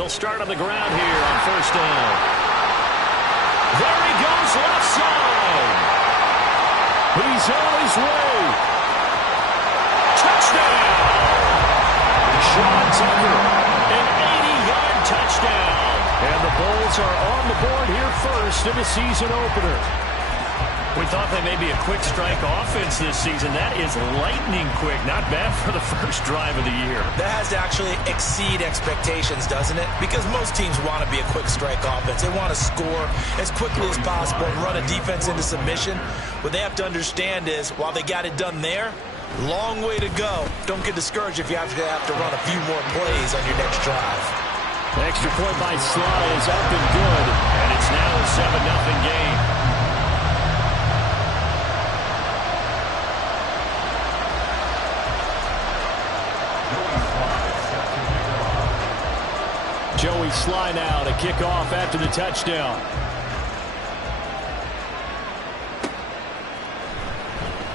They'll start on the ground here on first down. There he goes, left side. He's on his way. Touchdown! Sean Tucker, an 80-yard touchdown. And the Bulls are on the board here first in the season opener. We thought they may be a quick strike offense this season. That is lightning quick. Not bad for the first drive of the year. That has to actually exceed expectations, doesn't it? Because most teams want to be a quick strike offense. They want to score as quickly as possible and run a defense into submission. What they have to understand is, while they got it done there, long way to go. Don't get discouraged if you have to run a few more plays on your next drive. The extra point by Sly is up and good. And it's now a 7-0 game. Joey Sly now to kick off after the touchdown.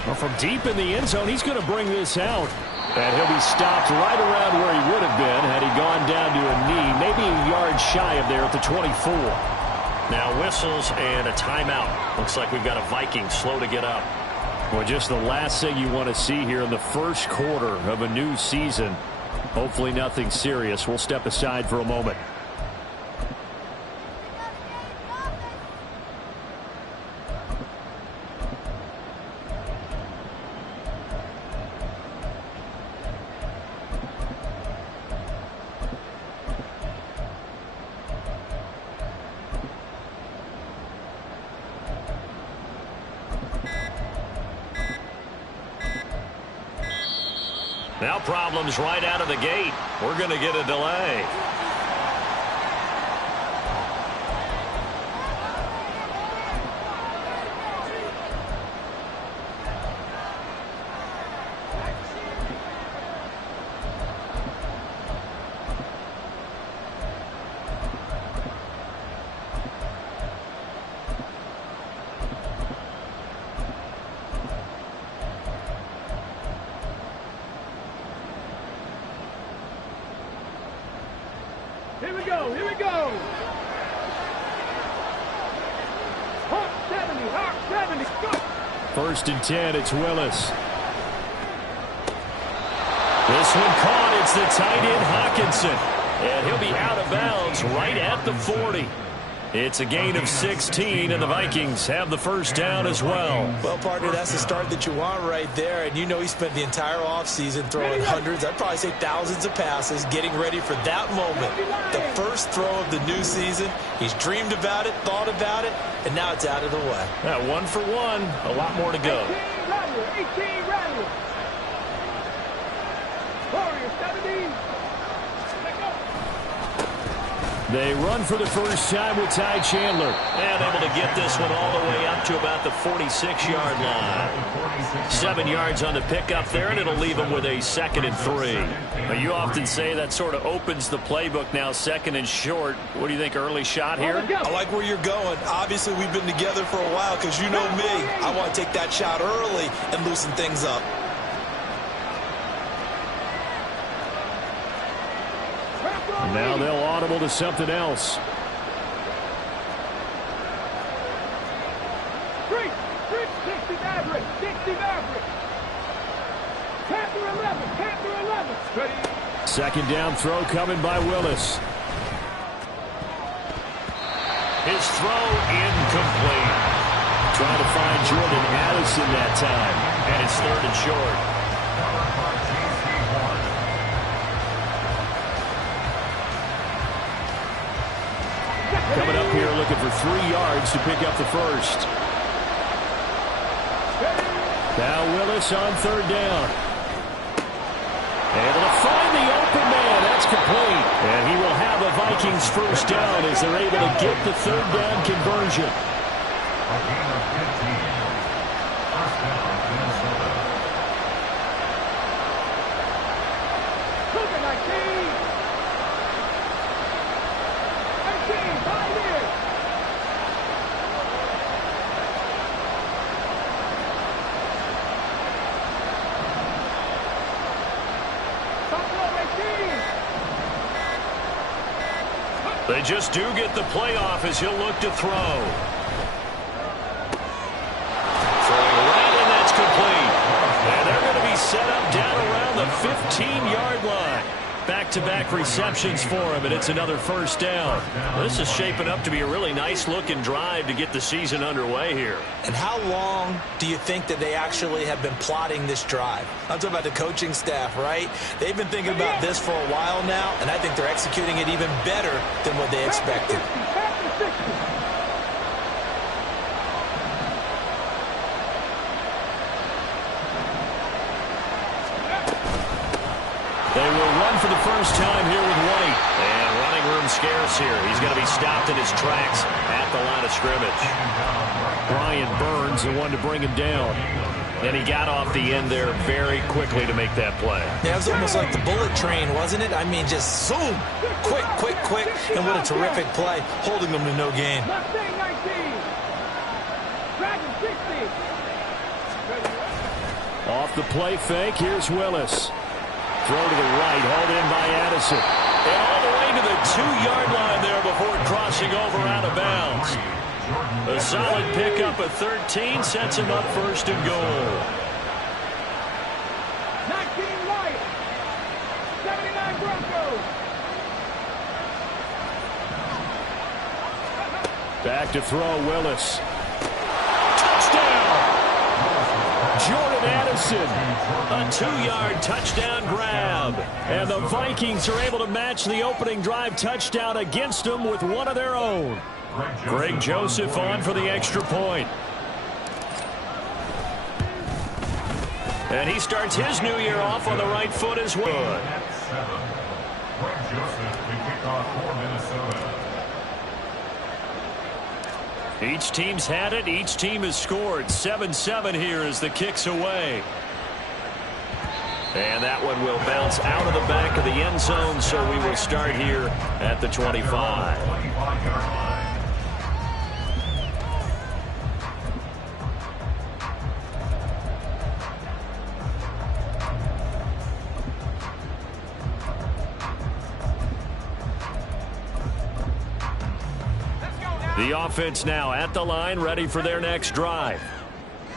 Well, from deep in the end zone, he's going to bring this out. And he'll be stopped right around where he would have been had he gone down to a knee, maybe a yard shy of there at the 24. Now whistles and a timeout. Looks like we've got a Viking slow to get up. Well, just the last thing you want to see here in the first quarter of a new season. Hopefully nothing serious. We'll step aside for a moment. Now problems right out of the gate. We're going to get a delay. Here we go, here we go. Hawk 70, Hawk 70, go. First and 10, it's Willis. This one caught, it's the tight end Hawkinson. And he'll be out of bounds right at the 40. It's a gain of 16, and the Vikings have the first down as well. Well, partner, that's the start that you want right there. And you know he spent the entire offseason throwing hundreds, I'd probably say thousands of passes, getting ready for that moment. The first throw of the new season. He's dreamed about it, thought about it, and now it's out of the way. Now, 1 for 1, a lot more to go. 18 Rattler. Warrior 70. They run for the first time with Ty Chandler. And able to get this one all the way up to about the 46-yard line. 7 yards on the pickup there, and it'll leave them with a 2nd and 3. Now, you often say that sort of opens the playbook now, 2nd and short. What do you think, early shot here? I like where you're going. Obviously, we've been together for a while because you know me. I want to take that shot early and loosen things up. Now they'll audible to something else. 60 Maverick. Panther 11. Ready. Second down throw coming by Willis. His throw incomplete. Trying to find Jordan Addison that time. And it's 3rd and short. Coming up here looking for 3 yards to pick up the first. Now Willis on 3rd down. Able to find the open man. That's complete. And he will have a Vikings first down as they're able to get the 3rd down conversion. They just do get the playoff as he'll look to throw. Throwing right, and that's complete. And they're going to be set up down around the 15-yard line. Back-to-back receptions for him, and it's another first down. This is shaping up to be a really nice-looking drive to get the season underway here. And how long do you think that they actually have been plotting this drive? I'm talking about the coaching staff, right? They've been thinking about this for a while now, and I think they're executing it even better than what they expected. They will run for the first time here with White. And running room scarce here. He's going to be stopped in his tracks at the line of scrimmage. Brian Burns, the one to bring him down. And he got off the end there very quickly to make that play. Yeah, it was almost like the bullet train, wasn't it? I mean, just zoom. Quick, quick, quick. And what a terrific play, holding them to no gain. Off the play fake, here's Willis. Throw to the right, hauled in by Addison. And all the way to the 2-yard line there before crossing over out of bounds. A solid pickup at 13 sets him up first and goal. 19 Lions, 79 Broncos. Back to throw, Willis. Touchdown! Jordan Addison, a 2-yard touchdown grab. And the Vikings are able to match the opening drive touchdown against them with one of their own. Greg Joseph on for the extra point. And he starts his new year off on the right foot as well. Greg Joseph, the kickoff for Minnesota. Each team's had it. Each team has scored. 7-7 here as the kick's away. And that one will bounce out of the back of the end zone, so we will start here at the 25. The offense now at the line, ready for their next drive.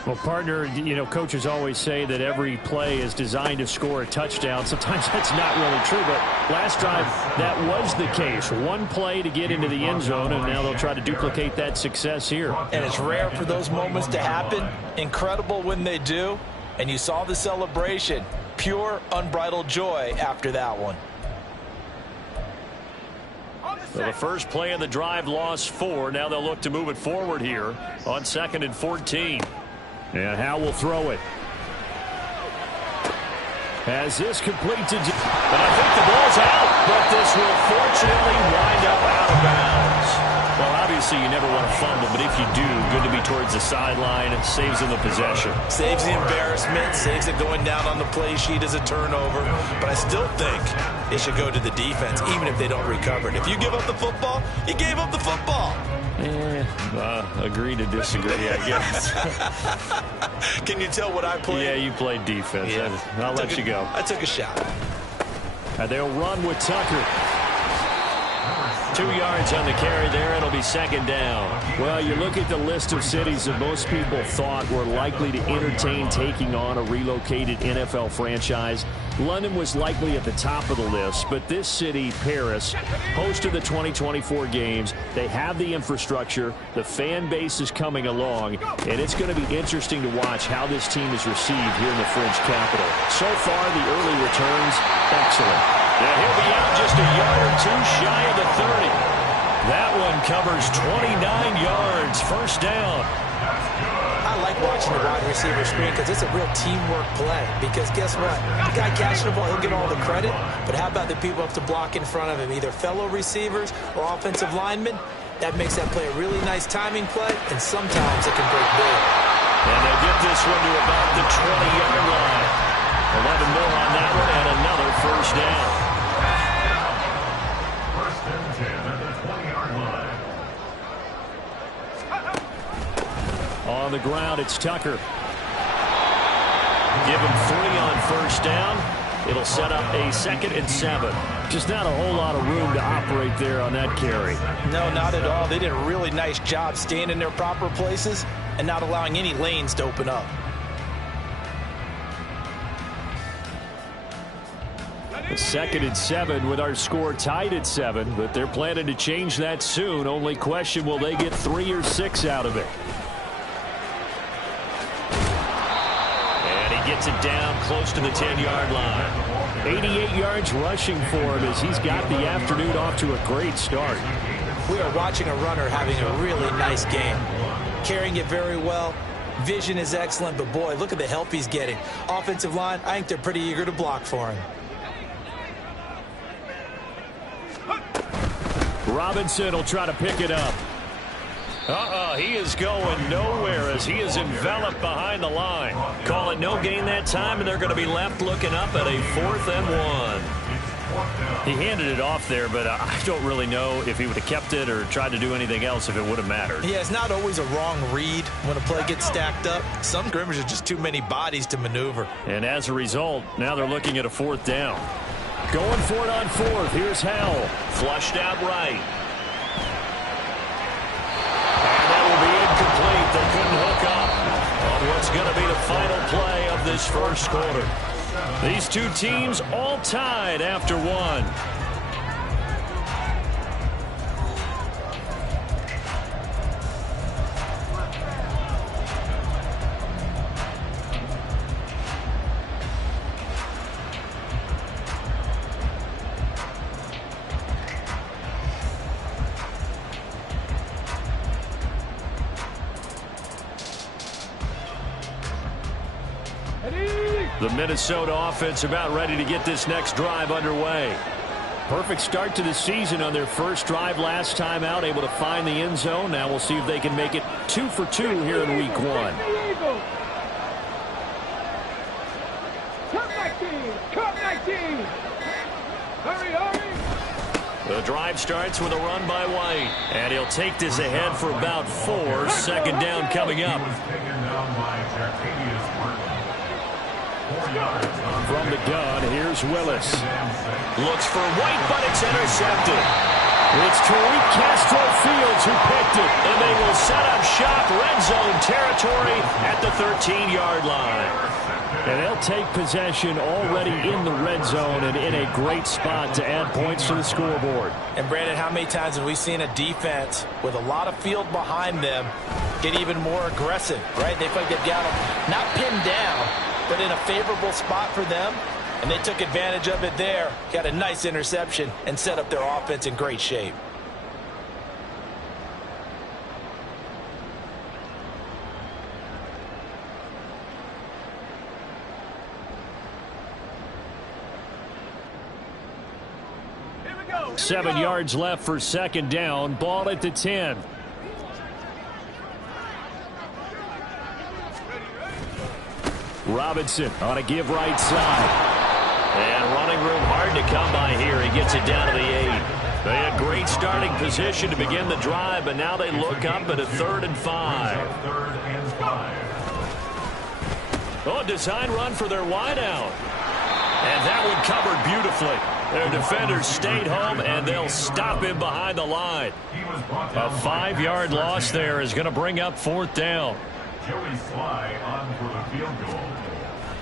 Well, partner, you know, coaches always say that every play is designed to score a touchdown. Sometimes that's not really true, but last drive, that was the case. One play to get into the end zone, and now they'll try to duplicate that success here. And it's rare for those moments to happen. Incredible when they do. And you saw the celebration. Pure, unbridled joy after that one. So the first play of the drive lost 4. Now they'll look to move it forward here on 2nd and 14. And Howe will throw it. As this completes it. And I think the ball's out, but this will fortunately wind up out of bounds. Well, obviously you never want to fumble, but if you do, good to be towards the sideline. It saves them the possession. Saves the embarrassment, saves it going down on the play sheet as a turnover. But I still think it should go to the defense, even if they don't recover it. If you give up the football, you gave up the football. Agree to disagree, I guess. Can you tell what I played? Yeah, you played defense. Yeah. I'll let you go. I took a shot. And they'll run with Tucker. 2 yards on the carry there. It'll be 2nd down. Well, you look at the list of cities that most people thought were likely to entertain taking on a relocated NFL franchise. London was likely at the top of the list, but this city, Paris, host of the 2024 games. They have the infrastructure. The fan base is coming along, and it's going to be interesting to watch how this team is received here in the French capital. So far, the early returns, excellent. And he'll be out just a yard or two shy of the 30. That one covers 29 yards. First down. I like watching the wide receiver screen because it's a real teamwork play. Because guess what? The guy catching the ball, he'll get all the credit. But how about the people up to block in front of him, either fellow receivers or offensive linemen? That makes that play a really nice timing play, and sometimes it can break big. And they'll get this one to about the 20-yard line. 11 more on that one, and another first down. First and 10 at the 20-yard line. On the ground, it's Tucker. Give him 3 on first down. It'll set up a 2nd and 7. Just not a whole lot of room to operate there on that carry. No, not at all. They did a really nice job staying in their proper places and not allowing any lanes to open up. Second and 7 with our score tied at 7, but they're planning to change that soon. Only question, will they get 3 or 6 out of it? And he gets it down close to the 10-yard line. 88 yards rushing for him as he's got the afternoon off to a great start. We are watching a runner having a really nice game. Carrying it very well. Vision is excellent, but boy, look at the help he's getting. Offensive line, I think they're pretty eager to block for him. Robinson will try to pick it up. He is going nowhere as he is enveloped behind the line. Call it no gain that time, and they're going to be left looking up at a 4th and 1. He handed it off there, but I don't really know if he would have kept it or tried to do anything else if it would have mattered. Yeah, it's not always a wrong read when a play gets stacked up. Some scrimmages are just too many bodies to maneuver. And as a result, now they're looking at a 4th down. Going for it on 4th. Here's Howell. Flushed out right. And that will be incomplete. They couldn't hook up on what's going to be the final play of this first quarter. These two teams all tied after 1. The Minnesota offense about ready to get this next drive underway. Perfect start to the season on their first drive last time out, able to find the end zone. Now we'll see if they can make it 2 for 2 here in week 1. Cut 19! Hurry, hurry! The drive starts with a run by White. And he'll take this ahead for about 4. Second down coming up. From the gun, here's Willis. Looks for White, but it's intercepted. It's Tariq Castro-Fields who picked it, and they will set up shop, red zone territory at the 13-yard line. And they'll take possession already in the red zone and in a great spot to add points to the scoreboard. And Brandon, how many times have we seen a defense with a lot of field behind them get even more aggressive, right? They feel like they've got them not pinned down, but in a favorable spot for them, and they took advantage of it there, got a nice interception, and set up their offense in great shape. Here we go. 7 yards left for second down, ball at the 10. Robinson on a give right side. And running room hard to come by here. He gets it down to the 8. They had great starting position to begin the drive, but now they look up at a 3rd and 5. Oh, design run for their wideout. And that one covered beautifully. Their defenders stayed home, and they'll stop him behind the line. A 5-yard loss there is going to bring up 4th down. Joey Sly on for the field goal.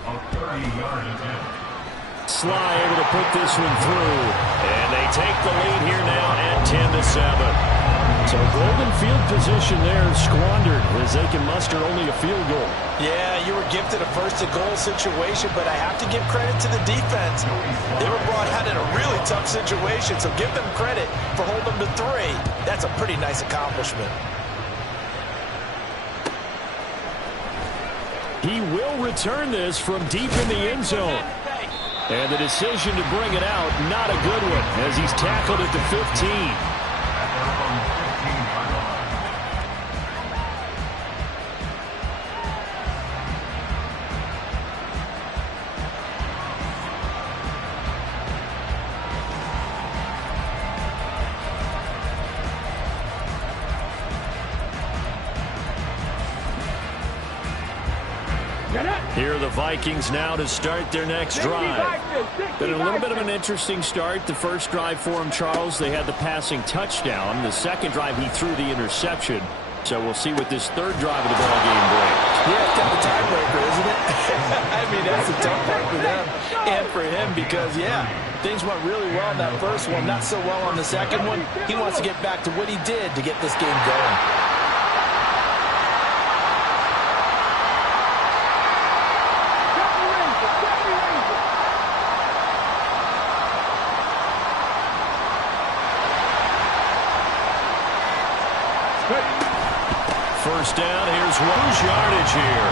A 30-yard attempt. Sly able to put this one through. And they take the lead here now at 10-7. So golden field position there squandered as they can muster only a field goal. Yeah, you were gifted a first-and-goal situation, but I have to give credit to the defense. They were brought out in a really tough situation, so give them credit for holding them to 3. That's a pretty nice accomplishment. He will return this from deep in the end zone. And the decision to bring it out, not a good one, as he's tackled at the 15. Here are the Vikings now to start their next drive. Been a little bit of an interesting start. The first drive for him, Charles, they had the passing touchdown. The second drive, he threw the interception. So we'll see what this third drive of the ball game brings. Yeah, it's kind of a tiebreaker, isn't it? I mean, that's a tough one for them and for him because, yeah, things went really well in that first one, not so well on the second one. He wants to get back to what he did to get this game going. First down, here's Rose yardage here.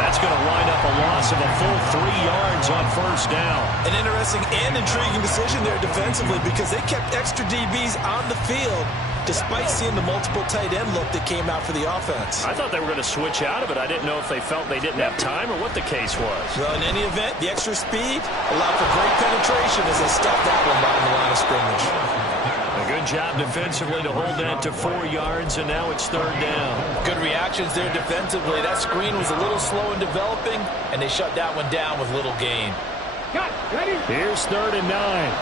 That's going to wind up a loss of a full 3 yards on first down. An interesting and intriguing decision there defensively because they kept extra DBs on the field despite seeing the multiple tight end look that came out for the offense. I thought they were going to switch out of it. I didn't know if they felt they didn't have time or what the case was. Well, in any event, the extra speed allowed for great penetration as they stuffed that one behind the line of scrimmage. A good job defensively to hold that to 4 yards, and now it's third down. Good reactions there defensively. That screen was a little slow in developing, and they shut that one down with little gain. Here's 3rd and 9.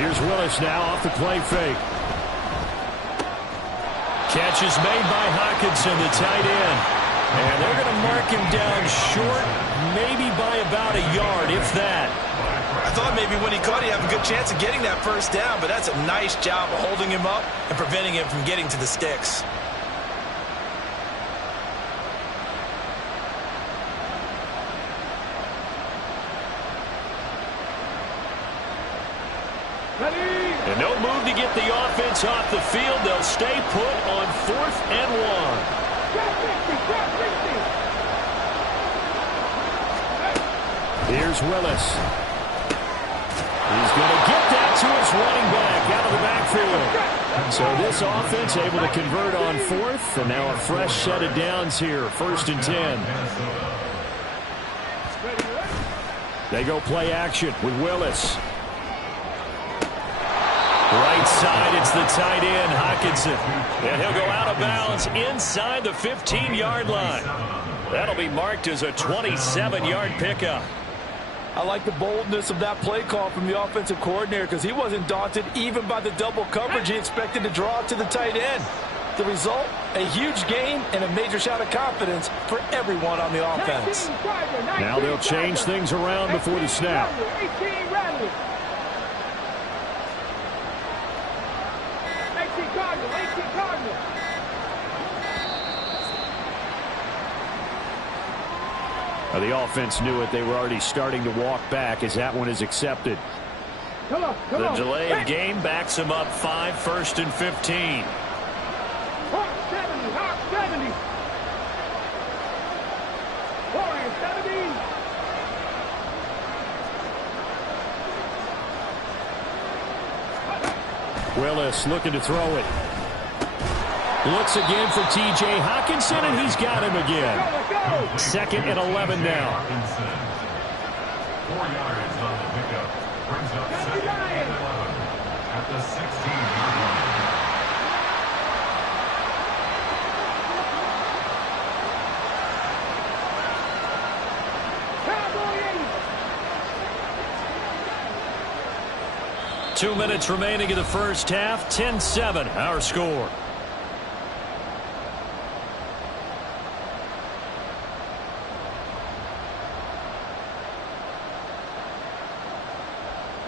Here's Willis now off the play fake. Catch is made by Hockenson, the tight end. And they're going to mark him down short, maybe by about a yard, if that. I thought maybe when he caught it, he'd have a good chance of getting that first down, but that's a nice job of holding him up and preventing him from getting to the sticks. And no move to get the offense off the field. They'll stay put on 4th and 1. Here's Willis. He's going to get that to his running back out of the backfield. So this offense able to convert on 4th, and now a fresh set of downs here, 1st and 10. They go play action with Willis. Right side, it's the tight end, Hockenson. And he'll go out of bounds inside the 15-yard line. That'll be marked as a 27-yard pickup. I like the boldness of that play call from the offensive coordinator because he wasn't daunted even by the double coverage he expected to draw to the tight end. The result, a huge gain and a major shot of confidence for everyone on the offense. Now they'll change things around before the snap. The offense knew it. They were already starting to walk back as that one is accepted. The delay of game backs them up 5, 1st and 15. Hawk 70, Hawk 70. Warrior 70. Willis looking to throw it. Looks again for T.J. Hockenson, and he's got him again. 2nd and 11 now. 4 yards on the pickup. Brings up 2nd and 11 at the 16-yard line. Cowboy 2 minutes remaining in the first half. 10-7, our score.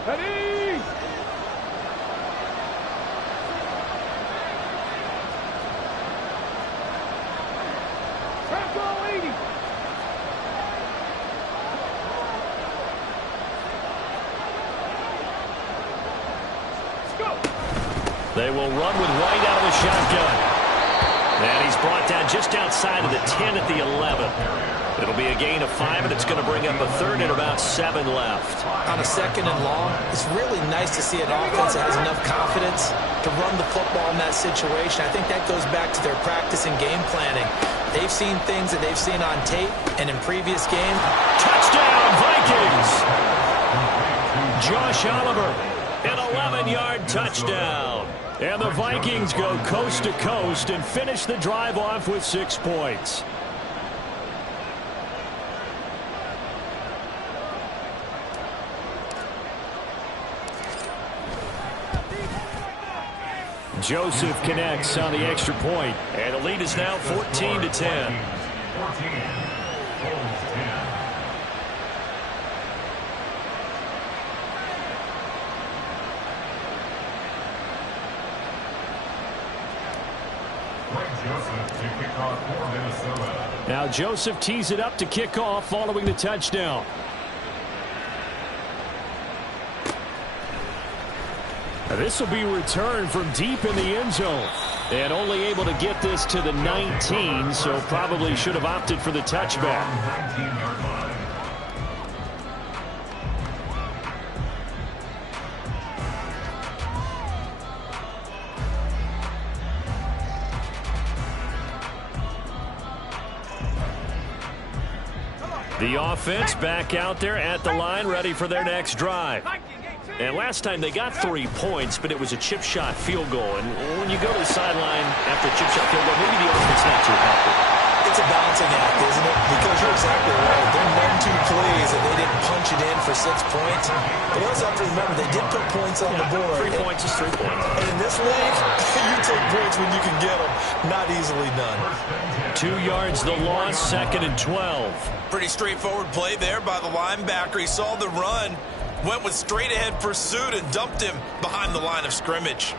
Ready? Bravo 80. Go. They will run with White out of the shotgun. And he's brought down just outside of the 10 at the 11. It'll be a gain of 5, and it's going to bring up a 3rd and about 7 left. On a 2nd and long, it's really nice to see an offense that has enough confidence to run the football in that situation. I think that goes back to their practice and game planning. They've seen things that they've seen on tape and in previous games. Touchdown, Vikings! Josh Oliver, an 11-yard touchdown. And the Vikings go coast to coast and finish the drive off with 6 points. Joseph connects on the extra point, and the lead is now 14-10. 14. Bulls 10. Greg Joseph to kick off for Minnesota. Now Joseph tees it up to kick off following the touchdown. This will be returned from deep in the end zone. And only able to get this to the 19, so probably should have opted for the touchback. 19-yard line. The offense back out there at the line, ready for their next drive. And last time they got 3 points, but it was a chip shot field goal. And when you go to the sideline after a chip shot field goal, maybe the offense not too happy. It's a balancing act, isn't it? Because you're exactly right. They're none too pleased that they didn't punch it in for 6 points. But also have to remember, they did put points on the board. 3 points is 3 points. And in this league, you take points when you can get them. Not easily done. 2 yards the loss, 2nd and 12. Pretty straightforward play there by the linebacker. He saw the run, went with straight-ahead pursuit, and dumped him behind the line of scrimmage.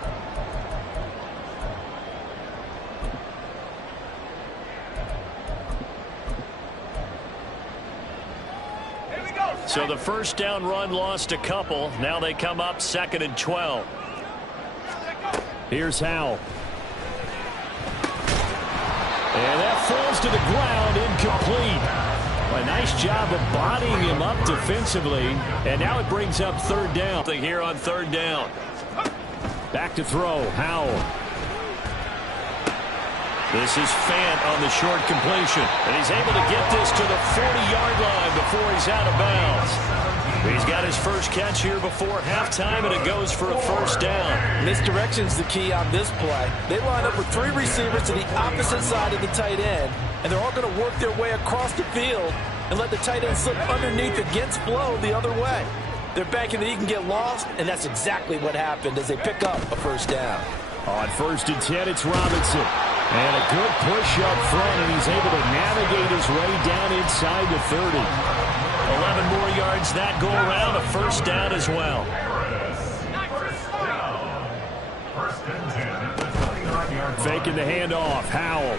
So the first down run lost a couple. Now they come up 2nd and 12. Here's Howell. And that falls to the ground, incomplete. A nice job of bodying him up defensively. And now it brings up 3rd down. Here on 3rd down. Back to throw, Howell. This is Fant on the short completion. And he's able to get this to the 40-yard line before he's out of bounds. He's got his first catch here before halftime, and it goes for a 1st down. Misdirection's the key on this play. They line up with 3 receivers to the opposite side of the tight end, and they're all going to work their way across the field and let the tight end slip underneath against flow the other way. They're banking that he can get lost, and that's exactly what happened as they pick up a 1st down. On 1st and 10, it's Robinson. And a good push up front, and he's able to navigate his way down inside the 30. 11 more yards that go around, a 1st down as well. First and 10 at the 29-yard line. Faking the handoff, Howell.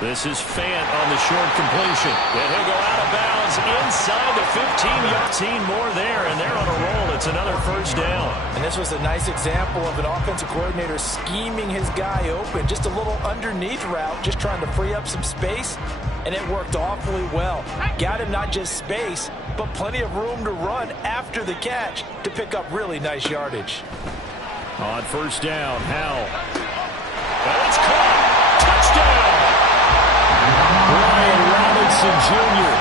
This is Fant on the short completion. And he'll go out of bounds inside the 15-yard. 15 more there, and they're on a roll. It's another 1st down. And this was a nice example of an offensive coordinator scheming his guy open. Just a little underneath route, just trying to free up some space, and it worked awfully well. Got him not just space, but plenty of room to run after the catch to pick up really nice yardage. On 1st down, Howell. And it's caught. Touchdown! Brian Robinson Jr.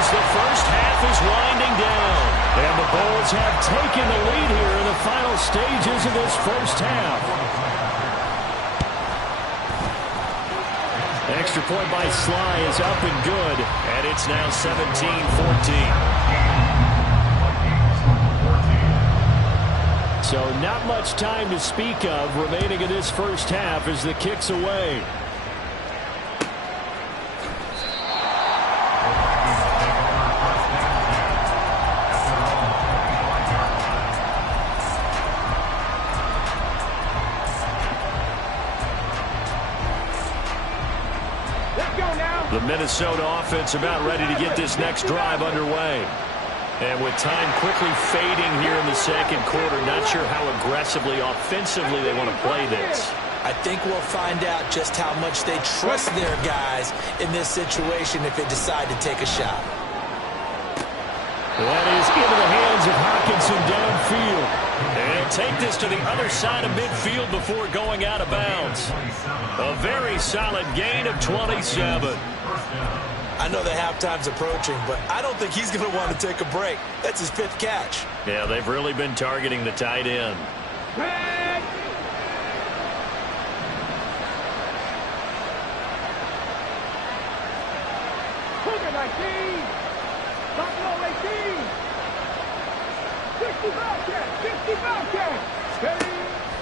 as the first half is winding down. And the Bulls have taken the lead here in the final stages of this first half. Extra point by Sly is up and good. And it's now 17-14. So not much time to speak of remaining in this first half as the kick's away. The Minnesota offense about ready to get this next drive underway. And with time quickly fading here in the 2nd quarter, not sure how aggressively, offensively they want to play this. I think we'll find out just how much they trust their guys in this situation if they decide to take a shot. That is into the hands hands of Hockenson downfield. And he'll take this to the other side of midfield before going out of bounds. A very solid gain of 27. I know the halftime's approaching, but I don't think he's going to want to take a break. That's his 5th catch. Yeah, they've really been targeting the tight end. Red. Cougar 19. Buffalo 18. 60 Bobcats. 60 Bobcats.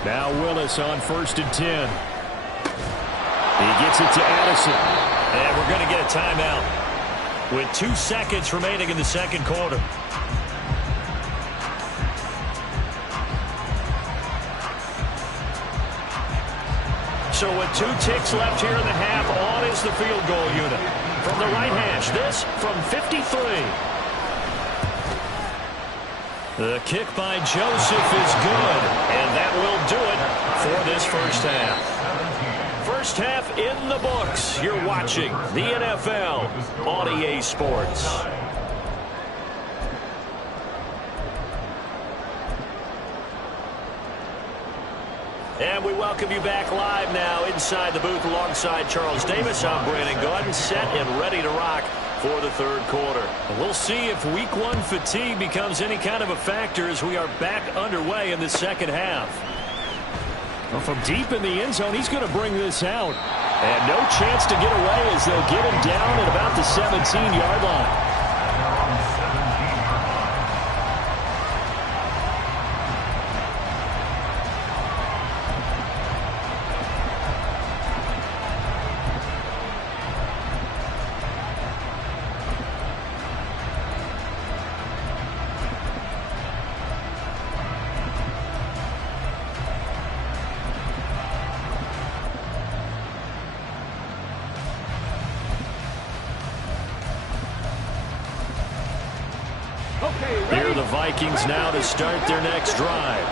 Now Willis on 1st and 10. He gets it to Addison. And we're going to get a timeout with 2 seconds remaining in the second quarter. So with 2 ticks left here in the half, on is the field goal unit. From the right hash, this from 53. The kick by Joseph is good, and that will do it for this first half. First half in the books. You're watching the NFL on EA Sports. And we welcome you back live now inside the booth alongside Charles Davis. I'm Brandon Gaudin, set and ready to rock for the third quarter. We'll see if week 1 fatigue becomes any kind of a factor as we are back underway in the second half. Well, from deep in the end zone, he's going to bring this out. And no chance to get away as they'll get him down at about the 17-yard line. Here are the Vikings now to start their next drive.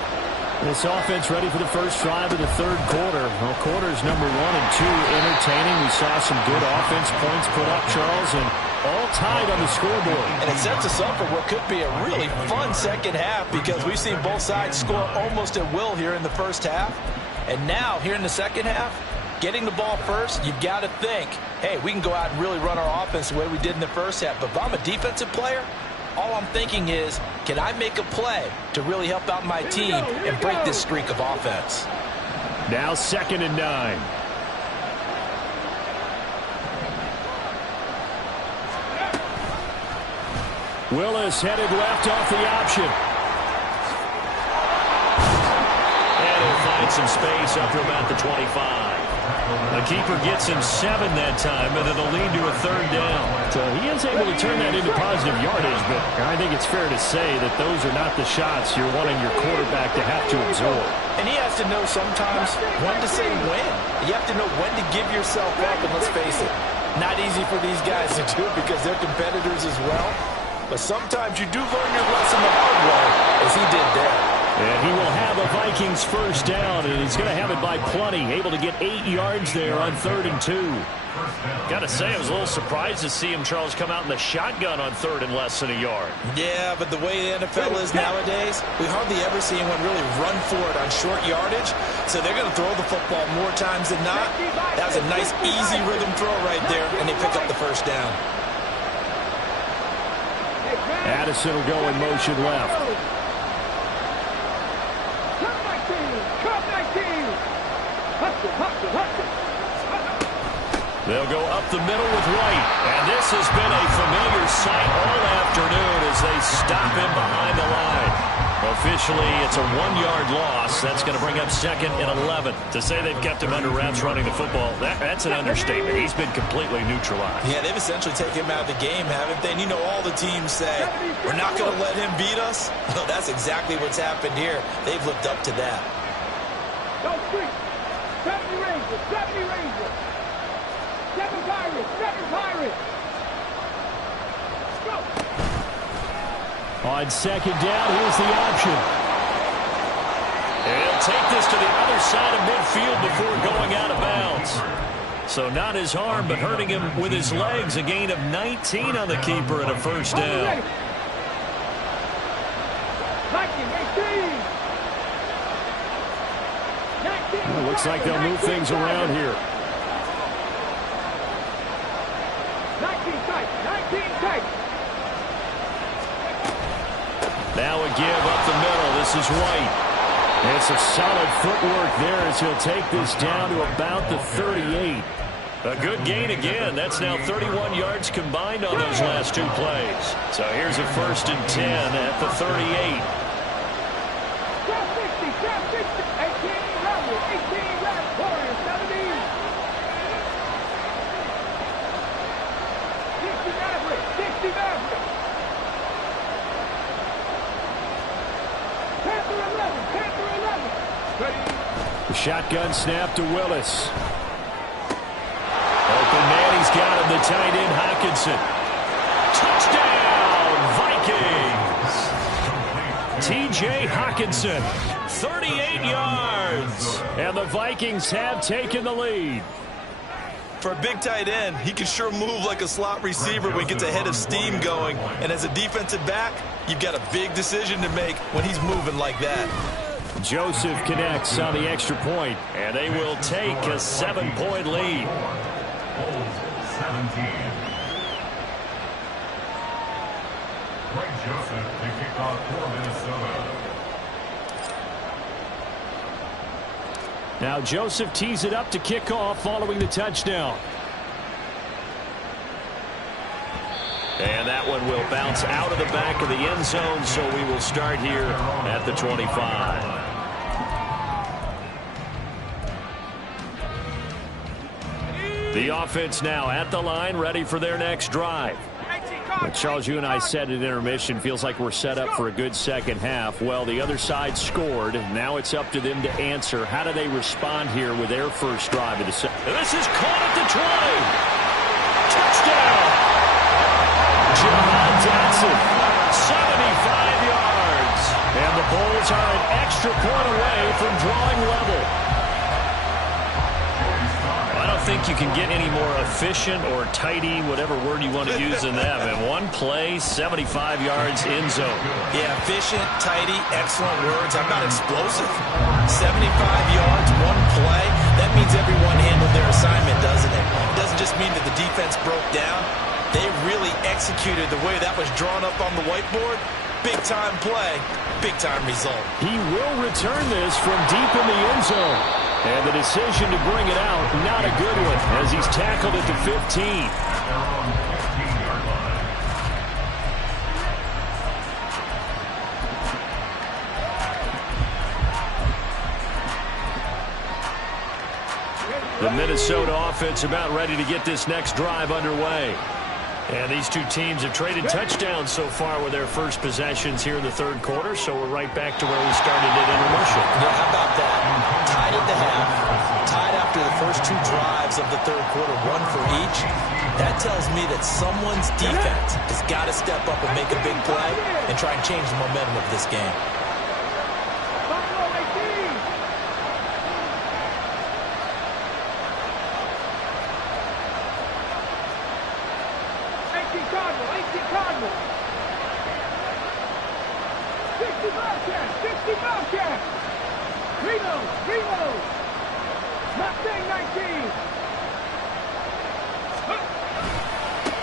This offense ready for the first drive of the third quarter. Well, quarters number 1 and 2 entertaining. We saw some good offense points put up, Charles, and all tied on the scoreboard. And it sets us up for what could be a really fun second half because we've seen both sides score almost at will here in the first half. And now, here in the second half, getting the ball first, you've got to think, hey, we can go out and really run our offense the way we did in the first half. But if I'm a defensive player, all I'm thinking is, can I make a play to really help out my team and break this streak of offense? Now 2nd and 9. Willis headed left off the option. And he'll find some space up to about the 25. The keeper gets him 7 that time, and it'll lead to a 3rd down. So he is able to turn that into positive yardage, but I think it's fair to say that those are not the shots you're wanting your quarterback to have to absorb. And he has to know sometimes when to say when. You have to know when to give yourself up, and let's face it, not easy for these guys to do because they're competitors as well. But sometimes you do learn your lesson the hard way, as he did there. And he will have a Vikings first down, and he's going to have it by plenty. Able to get 8 yards there on 3rd and 2. Got to say, I was a little surprised to see him, Charles, come out in the shotgun on 3rd and less than a yard. Yeah, but the way the NFL is nowadays, we hardly ever see anyone really run for it on short yardage. So they're going to throw the football more times than not. That was a nice, easy rhythm throw right there, and they pick up the first down. Addison will go in motion left. They'll go up the middle with White. And this has been a familiar sight all afternoon as they stop him behind the line. Officially, it's a 1-yard loss. That's going to bring up 2nd and 11. To say they've kept him under wraps running the football, that's an understatement. He's been completely neutralized. Yeah, they've essentially taken him out of the game, haven't they? And you know all the teams say, we're not going to let him beat us. Well, that's exactly what's happened here. They've lived up to that. Don't streak. 70 Rangers. 70 Rangers. 7 Pirates. 7 Pirates. Go. On 2nd down, here's the option. And he'll take this to the other side of midfield before going out of bounds. So not his arm, but hurting him with his legs. A gain of 19 on the keeper and a first down. Viking, 18. 19. Well, looks like they'll move things around here. 19 tight. 19 tight. Now a give up the middle. This is White. And some solid footwork there as he'll take this down to about the 38. A good gain again. That's now 31 yards combined on those last two plays. So here's a 1st and 10 at the 38. 18 left. Warriors, 17. 60 Maverick. 60 Maverick. Panther 11. Panther 11. Ready. The shotgun snap to Willis. Open man, he's got him, the tight end Hockenson. Touchdown, Vikings! T.J. Hockenson, 38 yards. And the Vikings have taken the lead. For a big tight end, he can sure move like a slot receiver when he gets a head of steam going. And as a defensive back, you've got a big decision to make when he's moving like that. Joseph connects on the extra point, and they will take a 7-point lead. 17. Greg Joseph to kick off for Minnesota. Now Joseph tees it up to kick off following the touchdown. And that one will bounce out of the back of the end zone, so we will start here at the 25. The offense now at the line, ready for their next drive. Charles, you and I said at intermission, feels like we're set up for a good second half. Well, the other side scored. Now it's up to them to answer. How do they respond here with their first drive of the second? This is caught at the 20. Touchdown! Jahan Dotson, 75 yards. And the Bulls are an extra point away from drawing level. I don't think you can get any more efficient or tidy, whatever word you want to use in that. And one play, 75 yards in zone. Yeah, efficient, tidy, excellent words. I'm not explosive. 75 yards, one play. That means everyone handled their assignment, doesn't it? It doesn't just mean that the defense broke down. They really executed the way that was drawn up on the whiteboard. Big-time play, big-time result. He will return this from deep in the end zone. And the decision to bring it out, not a good one, as he's tackled at the 15. The Minnesota offense about ready to get this next drive underway. And these two teams have traded touchdowns so far with their first possessions here in the third quarter, so we're right back to where we started at intermission. Yeah, how about that? Tied at the half, tied after the first two drives of the third quarter, one for each. That tells me that someone's defense has got to step up and make a big play and try and change the momentum of this game.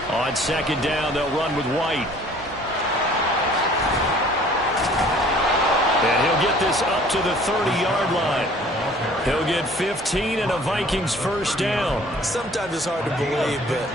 On second down, they'll run with White. And he'll get this up to the 30-yard line. He'll get 15 and a Vikings first down. Sometimes it's hard to believe, but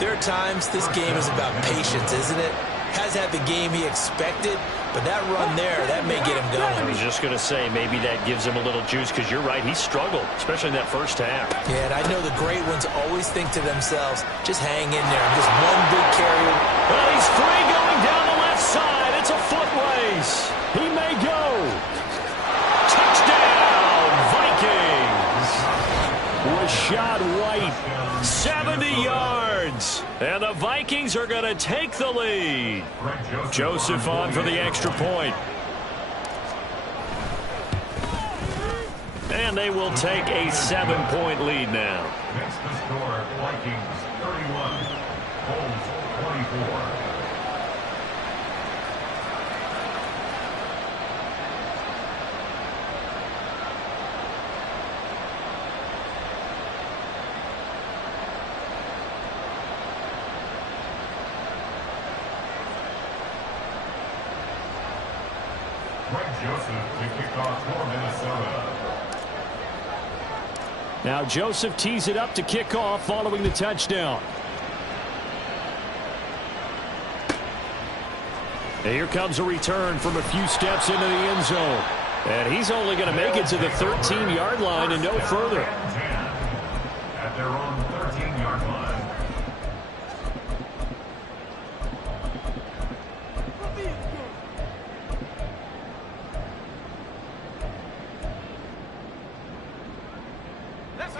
there are times this game is about patience, isn't it? Has had the game he expected, but that run there, that may get him going. I was just going to say, maybe that gives him a little juice, because you're right, he struggled, especially in that first half. Yeah, and I know the great ones always think to themselves, just hang in there. Just one big carry. Well, he's free going down the left side. It's a foot race. He may go. Touchdown, Vikings. Rachaad White, 70 yards. And the Vikings are going to take the lead. Joseph on for the extra point. And they will take a 7-point lead now. Makes the score Vikings 31, Bulls 24. Greg Joseph to kick off for Minnesota. Now Joseph tees it up to kick off following the touchdown. And here comes a return from a few steps into the end zone. And he's only going to make it to the 13-yard line and no further. At their own 13-yard line.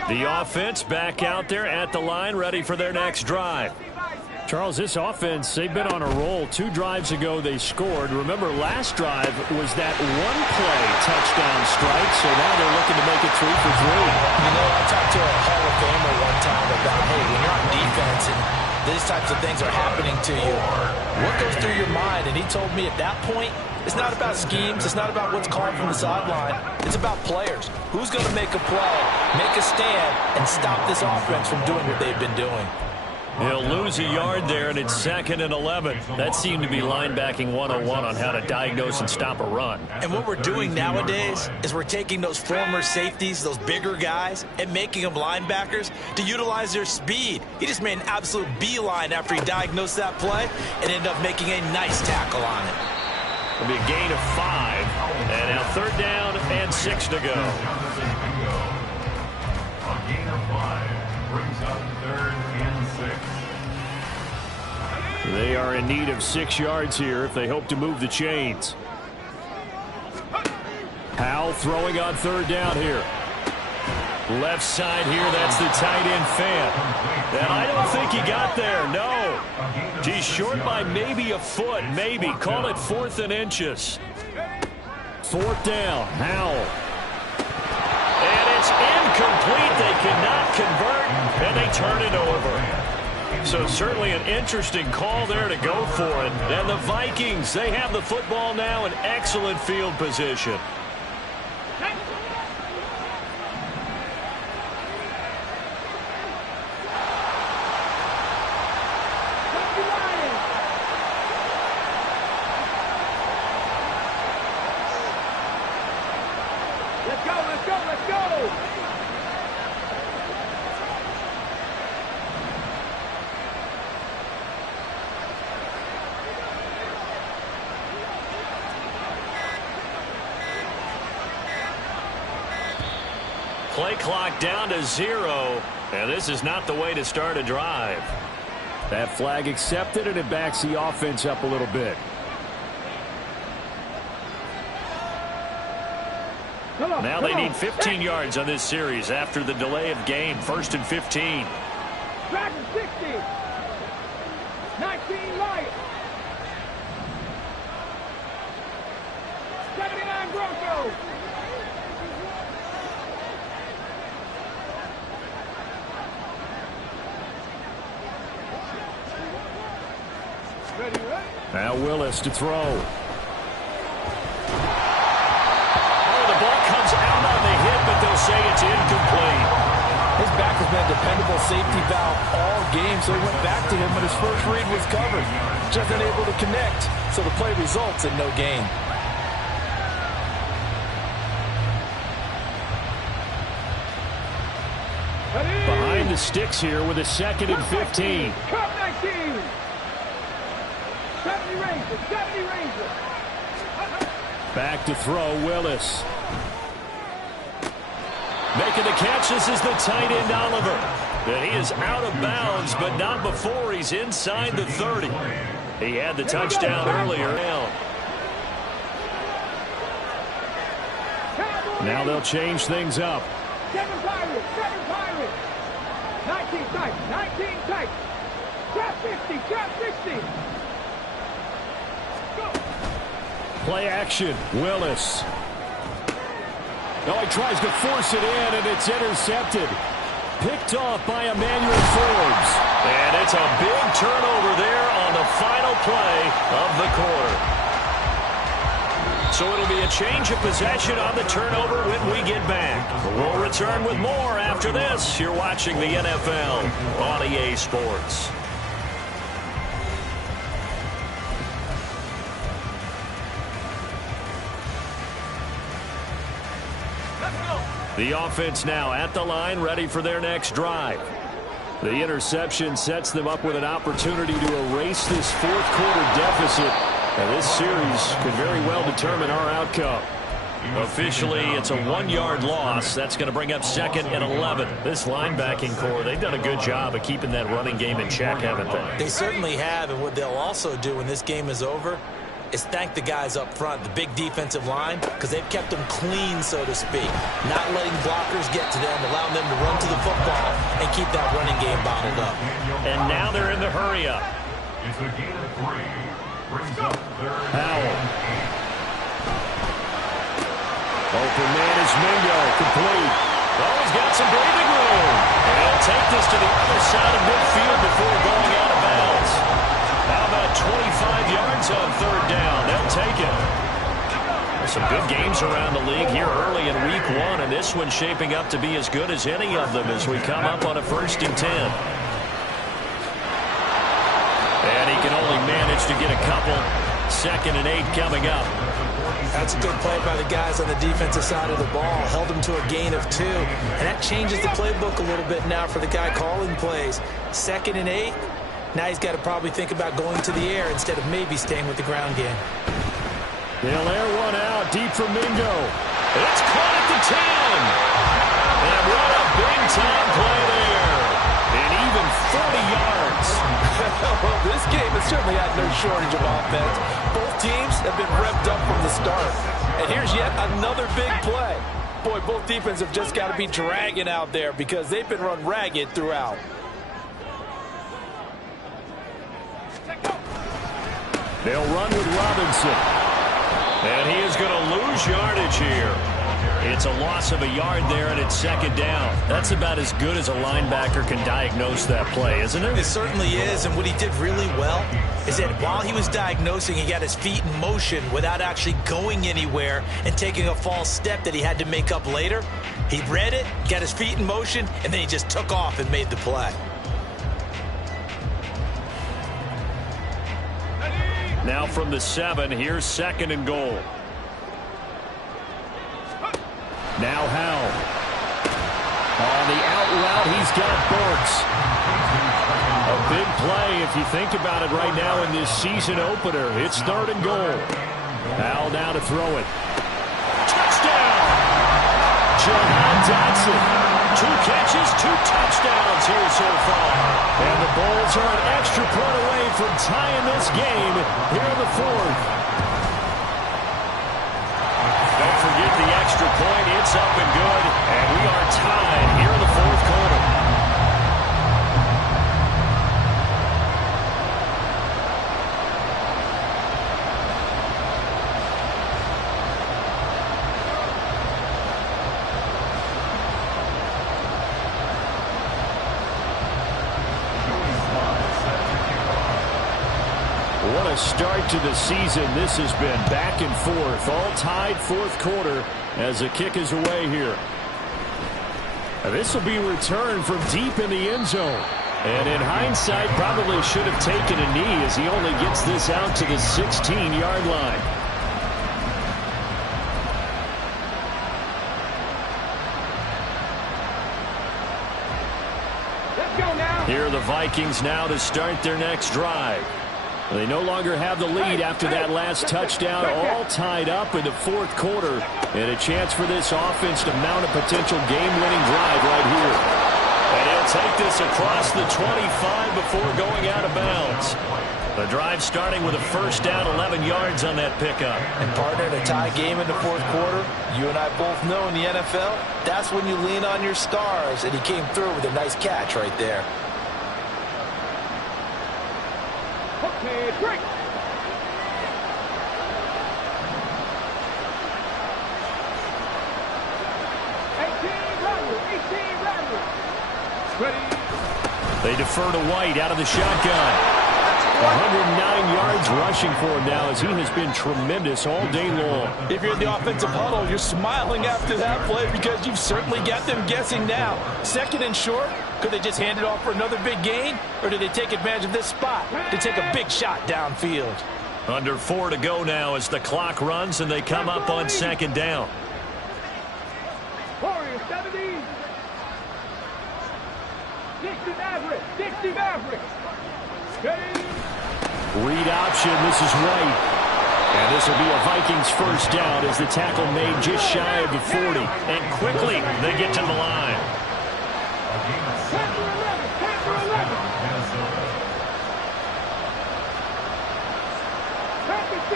The offense back out there at the line, ready for their next drive. Charles, this offense, they've been on a roll. 2 drives ago, they scored. Remember, last drive was that one-play touchdown strike, so now they're looking to make it 3 for 3. You know, I talked to a Hall of Famer one time about, hey, when you're on defense and these types of things are happening to you, what goes through your mind? And he told me at that point, it's not about schemes. It's not about what's called from the sideline. It's about players. Who's going to make a play, make a stand, and stop this offense from doing what they've been doing? He'll lose a yard there, and it's 2nd and 11. That seemed to be linebacking 101 on how to diagnose and stop a run. And what we're doing nowadays is we're taking those former safeties, those bigger guys, and making them linebackers to utilize their speed. He just made an absolute beeline after he diagnosed that play and ended up making a nice tackle on it. It'll be a gain of 5. And now 3rd down and 6 to go. A gain of 5 brings up 3rd and 6. They are in need of 6 yards here if they hope to move the chains. Powell throwing on 3rd down here. Left side here, that's the tight end Fant. And I don't think he got there, no. He's short by maybe a foot, maybe. Call it 4th and inches. 4th down, Howell. And it's incomplete. They cannot convert, and they turn it over. So certainly an interesting call there to go for it. And the Vikings, they have the football now in excellent field position. Let's go, let's go, let's go! Play clock down to 0, and this is not the way to start a drive. That flag accepted, and it backs the offense up a little bit. Now they need 15 yards on this series after the delay of game. 1st and 15. Dragon 60. 19 Lions. 79 Broncos. Ready, ready. Now Willis to throw. They'll say it's incomplete. His back has been a dependable safety valve all game, so he went back to him when his first read was covered. Just unable to connect, so the play results in no gain. Behind the sticks here with a 2nd and 15. Cup 19. 70 Rangers, 70 Rangers. Back to throw, Willis. Making the catch, this is the tight end, Oliver. And he is out of bounds, but not before he's inside the 30. He had the touchdown earlier. Now they'll change things up. 7 Pirates, 7 Pirates. 19 tight, 19 tight. Trap 50, trap 60. Go. Play action, Willis. Oh, he tries to force it in, and it's intercepted. Picked off by Emmanuel Forbes. And it's a big turnover there on the final play of the quarter. So it'll be a change of possession on the turnover when we get back. We'll return with more after this. You're watching the NFL on EA Sports. The offense now at the line, ready for their next drive. The interception sets them up with an opportunity to erase this fourth-quarter deficit. And this series could very well determine our outcome. Officially, it's a 1-yard loss. That's going to bring up 2nd and 11. This linebacking core, they've done a good job of keeping that running game in check, haven't they? They certainly have, and what they'll also do when this game is over is thank the guys up front, the big defensive line, because they've kept them clean, so to speak. Not letting blockers get to them, allowing them to run to the football and keep that running game bottled up. And now they're in the hurry-up. It's a gain of 3. Brings up 3rd. Howell. Open man is Mingo, complete. Oh, he's got some breathing room. And he'll take this to the other side of midfield before going out of bounds. How about 25 yards on 3rd down? They'll take it. There's some good games around the league here early in week 1, and this one's shaping up to be as good as any of them as we come up on a 1st and 10. And he can only manage to get a couple. 2nd and 8 coming up. That's a good play by the guys on the defensive side of the ball. Held them to a gain of 2. And that changes the playbook a little bit now for the guy calling plays. 2nd and 8. Now he's got to probably think about going to the air instead of maybe staying with the ground game. They'll air one out deep from Mingo. It's caught at the 10. And what a big-time play there. And even 40 yards. Well, this game has certainly had no shortage of offense. Both teams have been revved up from the start. And here's yet another big play. Boy, both defenses have just got to be dragging out there because they've been run ragged throughout. They'll run with Robinson. And he is going to lose yardage here. It's a loss of a yard there, and it's 2nd down. That's about as good as a linebacker can diagnose that play, isn't it? It certainly is, and what he did really well is that while he was diagnosing, he got his feet in motion without actually going anywhere and taking a false step that he had to make up later. He read it, got his feet in motion, and then he just took off and made the play. Now from the 7, here's 2nd and goal. Now Howell. On the out route, he's got Burks. A big play if you think about it right now in this season opener. It's 3rd and goal. Howell now to throw it. Touchdown! Jahan Dotson. 2 catches, 2 touchdowns here so far. And the Bulls are an extra point away from tying this game here in the 4th. Don't forget the extra point. It's up and good. And we are tied here in the 4th quarter. What a start to the season this has been. Back and forth, all tied 4th quarter as the kick is away here. This will be returned from deep in the end zone. And in hindsight, probably should have taken a knee as he only gets this out to the 16-yard line. Let's go now. Here are the Vikings now to start their next drive. They no longer have the lead after that last touchdown, all tied up in the 4th quarter, and a chance for this offense to mount a potential game-winning drive right here. And he'll take this across the 25 before going out of bounds. The drive starting with a 1st down, 11 yards on that pickup. And partner, in a tie game in the 4th quarter, you and I both know in the NFL, that's when you lean on your stars, and he came through with a nice catch right there. Okay, break. Ready. They defer to White out of the shotgun. 109 yards rushing for him now as he has been tremendous all day long. If you're in the offensive huddle, you're smiling after that play because you've certainly got them guessing now. 2nd and short, could they just hand it off for another big gain? Or do they take advantage of this spot to take a big shot downfield? Under 4 to go now as the clock runs and they come up on 2nd down. Warriors. Dixie 70. Dixie Maverick. Ready? Read option. This is White. And this will be a Vikings first down as the tackle made just shy of the 40. And quickly, they get to the line. 10 for 11.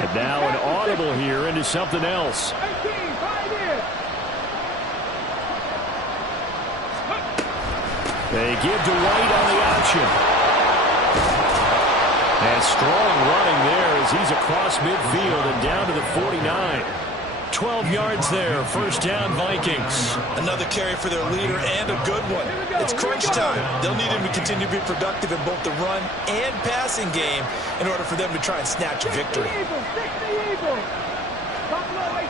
And now an audible here into something else. 18, 5 in. They give to White on the option. And strong running there as he's across midfield and down to the 49. 12 yards there, first down Vikings. Another carry for their leader and a good one. It's crunch time. They'll need him to continue to be productive in both the run and passing game in order for them to try and snatch a victory. 60 Eagles. Buffalo 18.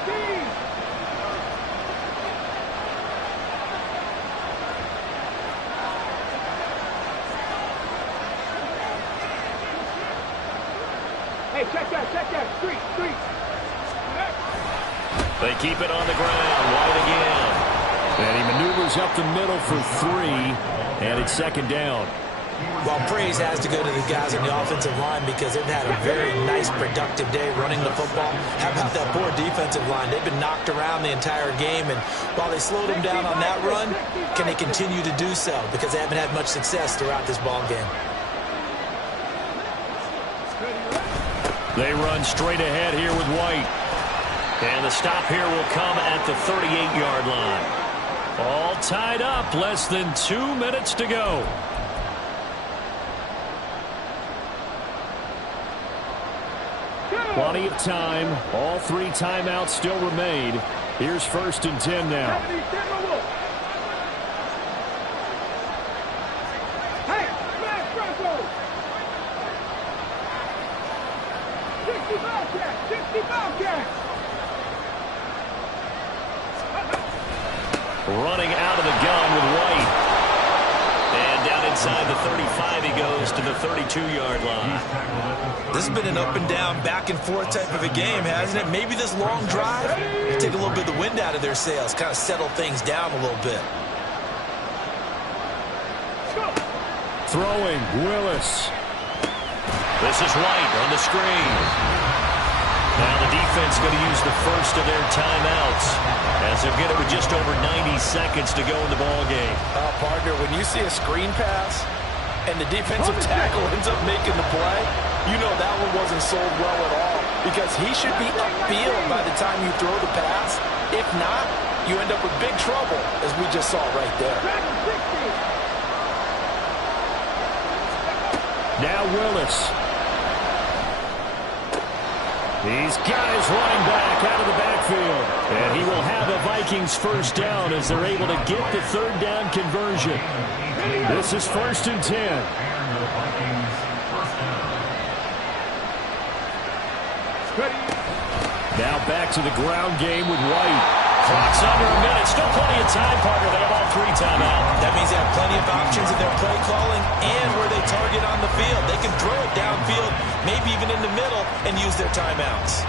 Hey, check that. Street. They keep it on the ground. White again. And he maneuvers up the middle for 3. And it's second down. While praise has to go to the guys on the offensive line because they've had a very nice, productive day running the football. How about that poor defensive line? They've been knocked around the entire game, and while they slowed them down on that run, can they continue to do so? Because they haven't had much success throughout this ball game. They run straight ahead here with White. And the stop here will come at the 38-yard line. All tied up, less than 2 minutes to go. Plenty of time. All 3 timeouts still remain. Here's first and 10 now. Hey, smash Bronco. 60 Bobcats. Running out of the gun with White. And down inside the 35 he goes to the 32-yard line. This has been an up-and-down, back-and-forth type of a game, hasn't it? Maybe this long drive will take a little bit of the wind out of their sails, kind of settle things down a little bit. Throwing, Willis. This is White on the screen. Now the defense going to use the first of their timeouts as they'll get it with just over 90 seconds to go in the ball game. Partner, when you see a screen pass and the defensive tackle ends up making the play, you know that one wasn't sold well at all because he should be upfield by the time you throw the pass. If not, you end up with big trouble, as we just saw right there. Now Willis. These guys running back out of the backfield. And he will have a Vikings first down as they're able to get the third down conversion. This is first and 10. Now back to the ground game with White. Clock's under a minute. Still plenty of time, partner. They have all 3 timeouts. That means they have plenty of options in their play calling and where they target on the field. They can throw it downfield, maybe even in the middle, and use their timeouts.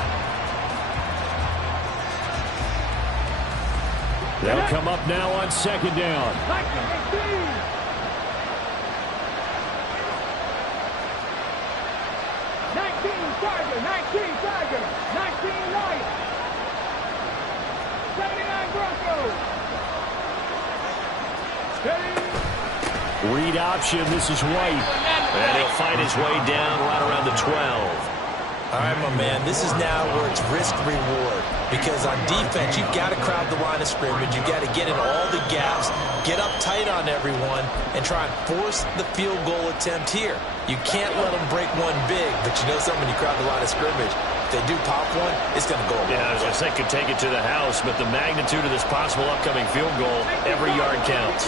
They'll come up now on second down. 19 Tiger, 19 White. 79 Broncos. Read option. This is White. And he'll find his way down right around the 12. All right, my man, this is now where it's risk-reward. Because on defense, you've got to crowd the line of scrimmage. You've got to get in all the gaps, get up tight on everyone, and try and force the field goal attempt here. You can't let them break one big, but you know something, when you crowd the line of scrimmage, if they do pop one, it's going to go away. Yeah, I was going to say could take it to the house, but the magnitude of this possible upcoming field goal, every yard counts.